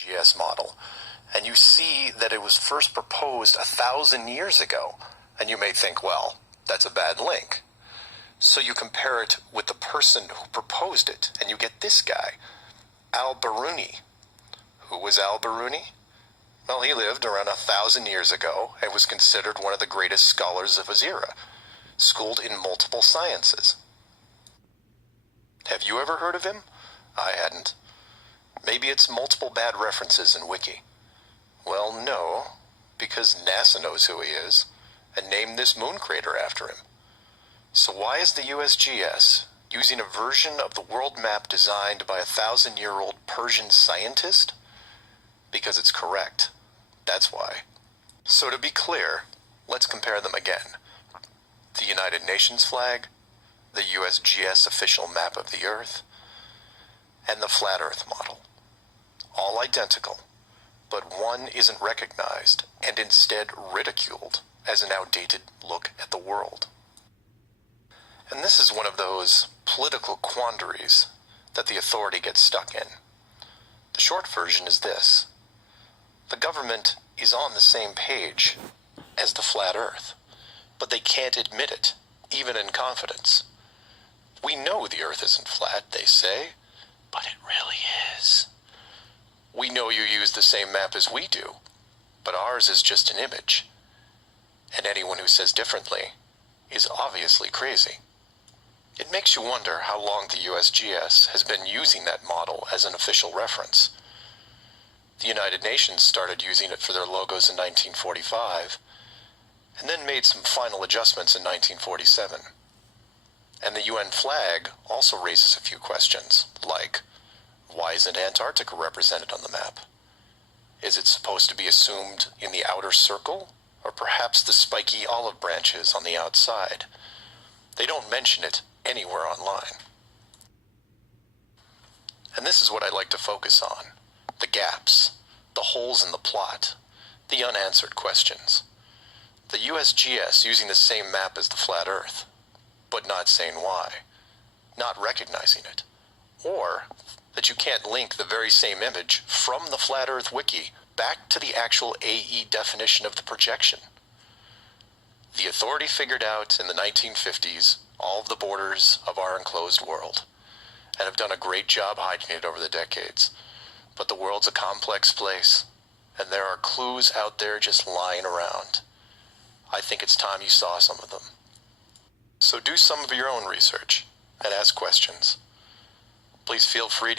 GS model, and you see that it was first proposed 1,000 years ago, and you may think, well, that's a bad link. So you compare it with the person who proposed it, and you get this guy, Al-Biruni. Who was Al-Biruni? Well, he lived around 1,000 years ago and was considered one of the greatest scholars of his era, schooled in multiple sciences. Have you ever heard of him? I hadn't. Maybe it's multiple bad references in Wiki. Well, no, because NASA knows who he is and named this moon crater after him. So why is the USGS using a version of the world map designed by a 1,000-year-old Persian scientist? Because it's correct. That's why. So to be clear, let's compare them again. The United Nations flag, the USGS official map of the Earth, and the Flat Earth model. All identical, but one isn't recognized and instead ridiculed as an outdated look at the world. And this is one of those political quandaries that the authority gets stuck in. The short version is this. The government is on the same page as the flat Earth, but they can't admit it, even in confidence. We know the Earth isn't flat, they say, but it really is. We know you use the same map as we do, but ours is just an image. And anyone who says differently is obviously crazy. It makes you wonder how long the USGS has been using that model as an official reference. The United Nations started using it for their logos in 1945, and then made some final adjustments in 1947. And the UN flag also raises a few questions, like, why isn't Antarctica represented on the map? Is it supposed to be assumed in the outer circle, or perhaps the spiky olive branches on the outside? They don't mention it anywhere online. And this is what I like to focus on. The gaps, the holes in the plot, the unanswered questions. The USGS using the same map as the flat Earth, but not saying why, not recognizing it, or that you can't link the very same image from the Flat Earth Wiki back to the actual AE definition of the projection. The authority figured out in the 1950s all of the borders of our enclosed world, and have done a great job hiding it over the decades. But the world's a complex place, and there are clues out there just lying around. I think it's time you saw some of them. So do some of your own research and ask questions. Please feel free to